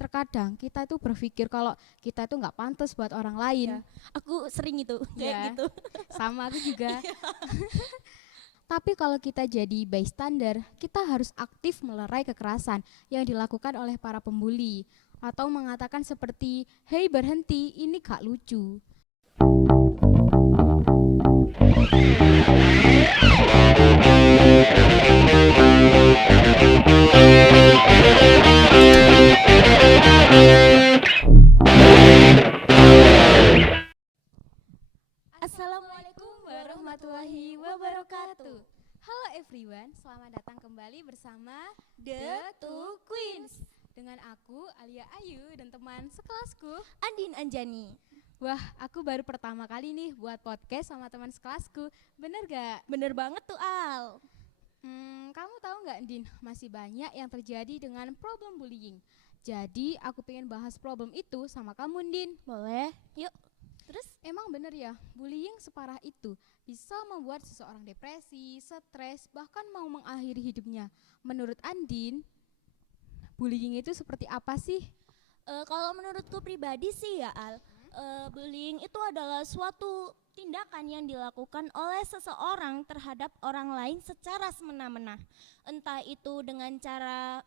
Terkadang kita itu berpikir kalau kita itu nggak pantas buat orang lain. Ya, aku sering itu kayak Ya, gitu. sama aku juga. Tapi kalau kita jadi bystander, kita harus aktif melerai kekerasan yang dilakukan oleh para pembuli atau mengatakan seperti, "Hei berhenti, ini gak lucu." Assalamualaikum warahmatullahi wabarakatuh. Halo everyone, selamat datang kembali bersama The Two Queens. Dengan aku Alia Ayu dan teman sekelasku. Andin Anjani. Wah, aku baru pertama kali nih buat podcast sama teman sekelasku. Bener gak? Bener banget tuh Al. Kamu tahu nggak, Din? Masih banyak yang terjadi dengan problem bullying. Jadi aku pengen bahas problem itu sama kamu, Din. Boleh? Yuk. Terus? Emang bener ya, bullying separah itu bisa membuat seseorang depresi, stres, bahkan mau mengakhiri hidupnya. Menurut Andin, bullying itu seperti apa sih? Kalau menurutku pribadi sih ya Al, bullying itu adalah suatu tindakan yang dilakukan oleh seseorang terhadap orang lain secara semena-mena. Entah itu dengan cara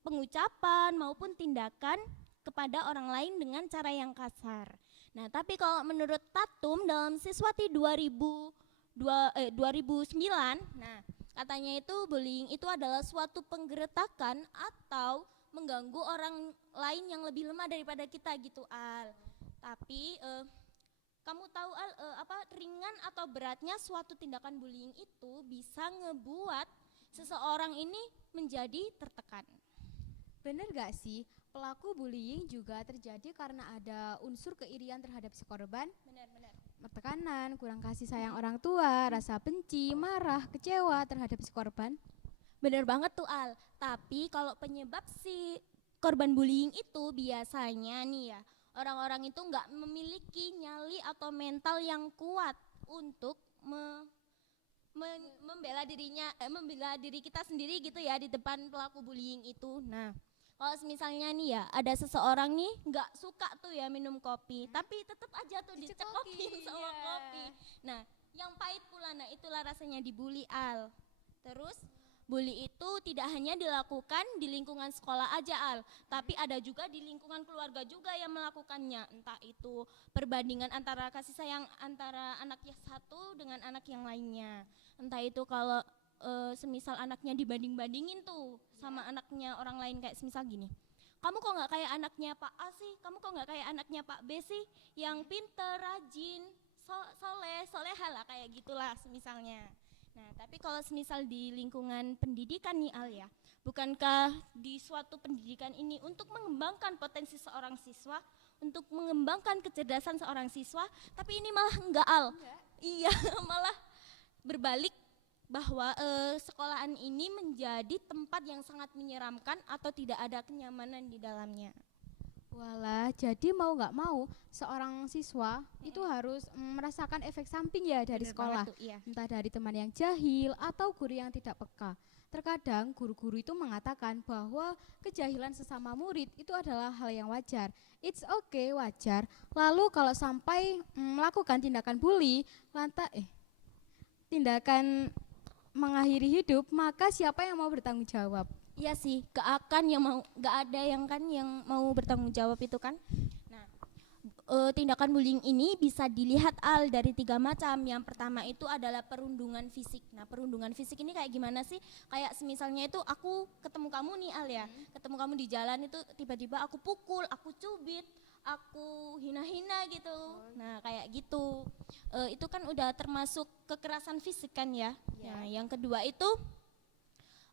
pengucapan maupun tindakan kepada orang lain dengan cara yang kasar. Nah, tapi kalau menurut Tatum dalam Siswati 2009, nah katanya itu bullying itu adalah suatu penggeretakan atau mengganggu orang lain yang lebih lemah daripada kita gitu Al. Tapi kamu tahu Al, apa ringan atau beratnya suatu tindakan bullying itu bisa ngebuat seseorang ini menjadi tertekan. Bener gak sih, pelaku bullying juga terjadi karena ada unsur keirian terhadap si korban, Benar-benar. tekanan, kurang kasih sayang orang tua, rasa benci, marah, kecewa terhadap si korban. Bener banget tuh Al. Tapi kalau penyebab si korban bullying itu biasanya nih ya, orang-orang itu nggak memiliki nyali atau mental yang kuat untuk membela dirinya, membela diri kita sendiri gitu ya di depan pelaku bullying itu. Nah, kalau misalnya nih ya ada seseorang nih nggak suka tuh ya minum kopi, tapi tetap aja tuh dicekokin sama kopi. Nah, yang pahit pula, nah itulah rasanya dibully Al. Terus bully itu tidak hanya dilakukan di lingkungan sekolah aja Al, tapi ada juga di lingkungan keluarga juga yang melakukannya. Entah itu perbandingan antara kasih sayang antara anak yang satu dengan anak yang lainnya. Entah itu kalau semisal anaknya dibanding-bandingin tuh sama anaknya orang lain, kayak semisal gini, kamu kok nggak kayak anaknya Pak A sih, kamu kok nggak kayak anaknya Pak B sih, yang pinter, rajin, soleha lah, kayak gitulah semisalnya. Nah, tapi kalau semisal di lingkungan pendidikan nih Al ya, bukankah di suatu pendidikan ini untuk mengembangkan potensi seorang siswa, untuk mengembangkan kecerdasan seorang siswa, tapi ini malah enggak Al. Enggak. Iya, malah berbalik bahwa sekolahan ini menjadi tempat yang sangat menyeramkan atau tidak ada kenyamanan di dalamnya. Walah, jadi mau nggak mau seorang siswa itu harus merasakan efek samping ya dari Bener sekolah, banget tuh, iya. entah dari teman yang jahil atau guru yang tidak peka. Terkadang guru-guru itu mengatakan bahwa kejahilan sesama murid itu adalah hal yang wajar. It's okay, wajar. Lalu kalau sampai melakukan tindakan bully, tindakan mengakhiri hidup, maka siapa yang mau bertanggung jawab? Iya sih, gak akan yang mau, gak ada yang kan yang mau bertanggung jawab itu kan. Nah, tindakan bullying ini bisa dilihat Al dari 3 macam. Yang pertama itu adalah perundungan fisik. Nah, perundungan fisik ini kayak gimana sih? Kayak semisalnya itu aku ketemu kamu nih Al ya, ketemu kamu di jalan itu tiba-tiba aku pukul, aku cubit, aku hina-hina gitu. Nah, kayak gitu. Itu kan udah termasuk kekerasan fisik kan ya. Nah, yang kedua itu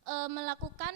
melakukan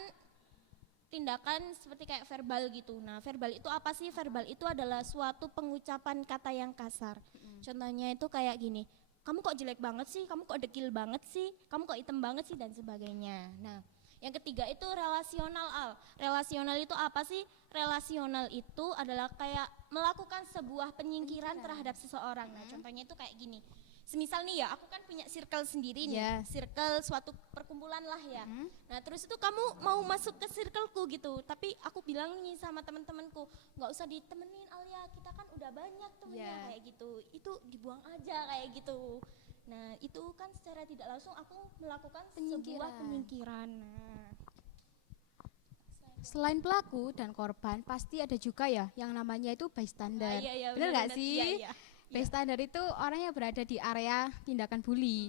tindakan seperti kayak verbal gitu. Nah, verbal itu apa sih? Verbal itu adalah suatu pengucapan kata yang kasar. Contohnya itu kayak gini, kamu kok jelek banget sih, kamu kok dekil banget sih, kamu kok hitam banget sih, dan sebagainya. Nah, yang ketiga itu relasional Al. Relasional itu apa sih? Relasional itu adalah kayak melakukan sebuah penyingkiran terhadap seseorang. Nah, contohnya itu kayak gini, semisal nih ya, aku kan punya circle sendiri nih, Ya. circle suatu perkumpulan lah ya. Hmm. Nah terus itu kamu mau masuk ke circleku gitu, tapi aku bilang nih sama teman-temanku, nggak usah ditemenin Alia, kita kan udah banyak temennya Ya. kayak gitu, itu dibuang aja kayak gitu. Nah itu kan secara tidak langsung aku melakukan sebuah penyingkiran. Nah, Selain pelaku dan korban, pasti ada juga ya yang namanya itu bystander. iya, Bener nggak bener-bener. sih? Iya. Bystander itu orang yang berada di area tindakan bully.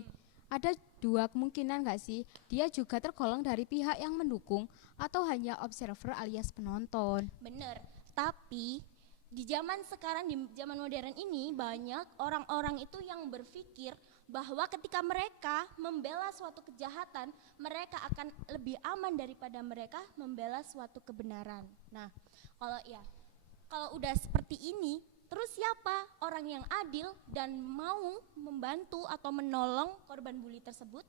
Ada dua kemungkinan nggak sih? Dia juga tergolong dari pihak yang mendukung atau hanya observer alias penonton. Bener, tapi di zaman sekarang, di zaman modern ini banyak orang-orang itu yang berpikir bahwa ketika mereka membela suatu kejahatan, mereka akan lebih aman daripada mereka membela suatu kebenaran. Nah, kalau udah seperti ini, terus siapa orang yang adil dan mau membantu atau menolong korban bully tersebut?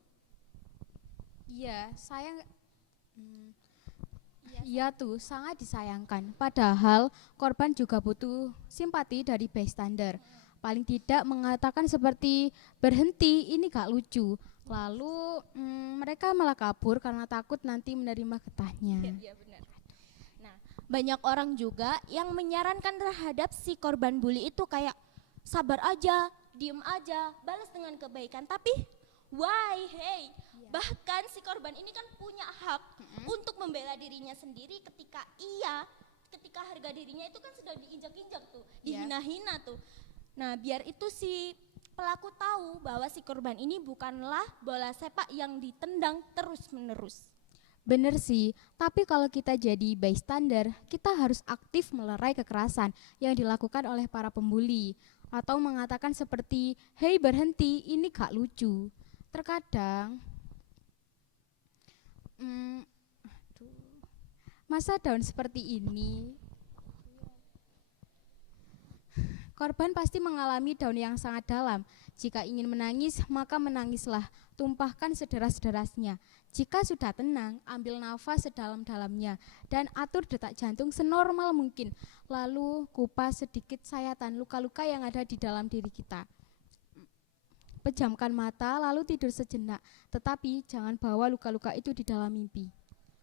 Iya, Iya tuh, sangat disayangkan. Padahal korban juga butuh simpati dari bystander. Paling tidak mengatakan seperti berhenti, ini gak lucu. Lalu mereka malah kabur karena takut nanti menerima getahnya. Iya benar. Nah, banyak orang juga yang menyarankan terhadap si korban bully itu kayak sabar aja, diem aja, balas dengan kebaikan. Tapi why, hey, bahkan si korban ini kan punya hak untuk membela dirinya sendiri ketika harga dirinya itu kan sudah diinjak-injak tuh, Iya. dihina-hina tuh. Nah, biar itu si pelaku tahu bahwa si korban ini bukanlah bola sepak yang ditendang terus-menerus. Bener sih, tapi kalau kita jadi bystander, kita harus aktif melerai kekerasan yang dilakukan oleh para pembuli. Atau mengatakan seperti, hei berhenti, ini gak lucu. Terkadang, masa down seperti ini, korban pasti mengalami down yang sangat dalam. Jika ingin menangis, maka menangislah, tumpahkan sederas-derasnya. Jika sudah tenang, ambil nafas sedalam-dalamnya dan atur detak jantung senormal mungkin. Lalu kupas sedikit sayatan luka-luka yang ada di dalam diri kita. Pejamkan mata lalu tidur sejenak, tetapi jangan bawa luka-luka itu di dalam mimpi.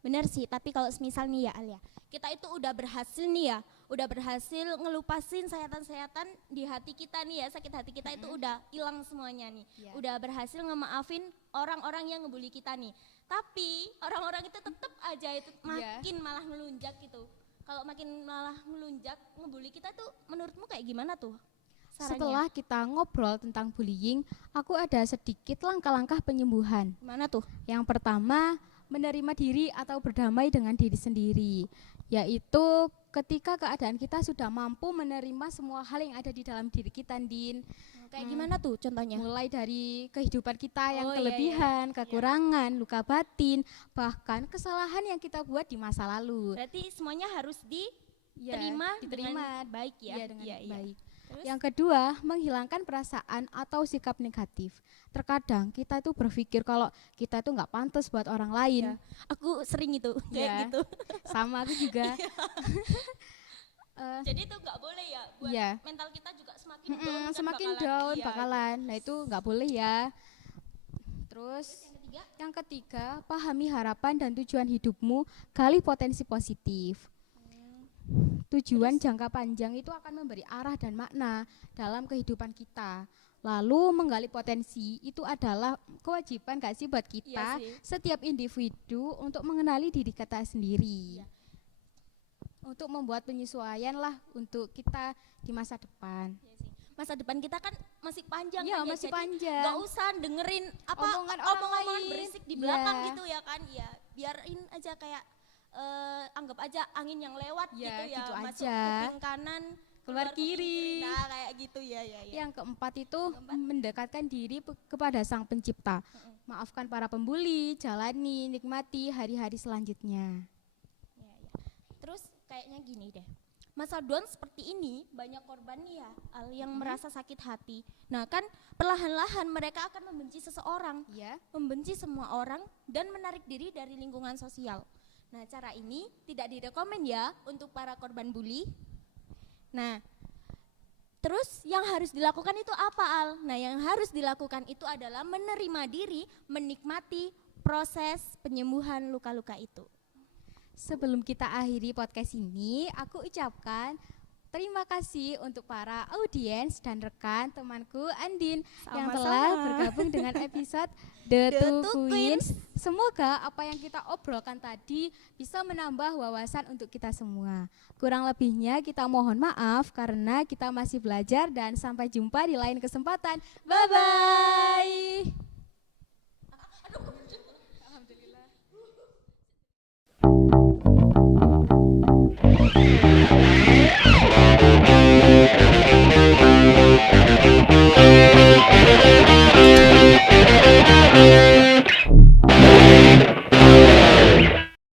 Bener sih, tapi kalau semisal nih ya Alia, kita itu udah berhasil nih ya, udah berhasil ngelupasin sayatan-sayatan di hati kita nih ya, sakit hati kita itu udah hilang semuanya nih. Ya. Udah berhasil ngemaafin orang-orang yang ngebully kita nih. Tapi orang-orang itu tetap aja itu makin malah ngelunjak gitu. Kalau makin malah ngelunjak ngebully kita tuh menurutmu kayak gimana tuh? Sarannya? Setelah kita ngobrol tentang bullying, aku ada sedikit langkah-langkah penyembuhan. Gimana tuh? Yang pertama, menerima diri atau berdamai dengan diri sendiri, yaitu ketika keadaan kita sudah mampu menerima semua hal yang ada di dalam diri kita, Din. Kayak gimana tuh contohnya? Mulai dari kehidupan kita yang Oh, iya, kelebihan, kekurangan, luka batin, bahkan kesalahan yang kita buat di masa lalu. Berarti semuanya harus Ya, diterima diterima dengan baik ya? Iya, dengan Iya, iya. baik. Terus? Yang kedua, menghilangkan perasaan atau sikap negatif. Terkadang kita itu berpikir kalau kita itu nggak pantas buat orang lain. Ya, aku sering itu kayak Ya. gitu. Sama aku juga. Jadi itu nggak boleh ya buat Iya. mental kita juga semakin down kan Semakin bakalan, down iya. bakalan. Nah itu nggak boleh ya. Terus Yang ketiga, yang ketiga, pahami harapan dan tujuan hidupmu, gali potensi positif. Tujuan jangka panjang itu akan memberi arah dan makna dalam kehidupan kita. Lalu menggali potensi itu adalah kewajiban gak sih buat kita, Iya sih. setiap individu untuk mengenali diri kita sendiri. Iya. Untuk membuat penyesuaian lah untuk kita di masa depan. iya sih. Masa depan kita kan masih panjang Iya, kan ya, masih jadi panjang. nggak usah dengerin apa Omongan orang omongan lain. berisik di Iya. belakang gitu ya kan. Ya biarin aja kayak anggap aja angin yang lewat Ya, gitu ya, gitu masuk aja. kuping kanan Keluar kuping kiri. Nah kayak gitu ya. Yang keempat itu Yang keempat? mendekatkan diri kepada Sang Pencipta. Maafkan para pembuli, jalani, nikmati hari-hari selanjutnya. Ya. Terus kayaknya gini deh, masa down seperti ini banyak korban nih ya yang merasa sakit hati. Nah kan perlahan-lahan mereka akan membenci seseorang, Ya. membenci semua orang dan menarik diri dari lingkungan sosial. Nah cara ini tidak direkomend ya untuk para korban bully. Nah Terus yang harus dilakukan itu apa, Al? Nah, yang harus dilakukan itu adalah menerima diri, menikmati proses penyembuhan luka-luka itu. Sebelum kita akhiri podcast ini, aku ucapkan terima kasih untuk para audiens dan rekan temanku Andin yang telah bergabung dengan episode The Two Queens. Semoga apa yang kita obrolkan tadi bisa menambah wawasan untuk kita semua. Kurang lebihnya kita mohon maaf karena kita masih belajar dan sampai jumpa di lain kesempatan. Bye-bye. Alhamdulillah.